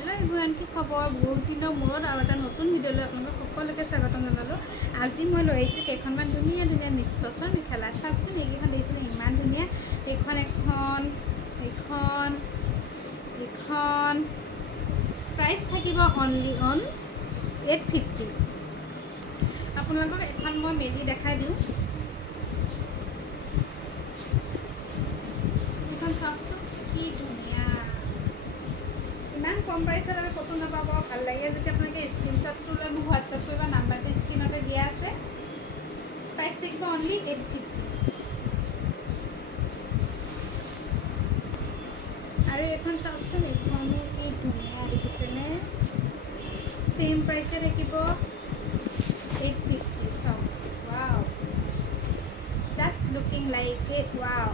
Hello everyone की खबर बहुत दिन मूर्त और एक नतुन भिडिओ सकलोके स्वागतम जानालो। आज मैं लै केइखनमान धुनिया धुनिया मिक्स टसर मेखेला चावचोन এইকেইখন দেখিছেনে ইমান ধুনিয়া। এইখন এখন এইখন এইখন प्राइस থাকিব অনলি অন 850। আপোনালোকক এখন মই মেলি দেখাই দিওঁ। এইখন চাওকচোন কি ধুনিয়া, ইমান কম প্ৰাইসত আমি ফটো নাপাব। ভাল লাগে যদি আপোনালোকে স্ক্ৰীনশ্বটটো লৈ মোক হোৱাটছআপ কৰিব, নাম্বাৰটো স্ক্ৰীনতে দিয়া আছে। প্ৰাইস থাকিব অনলি 850। আৰু এখন চাওকচোন, এইখনো কি ধুনিয়া দেখিছেনে। सेम प्राइस থাকিব 850। চাওক, wow, just looking like a wow.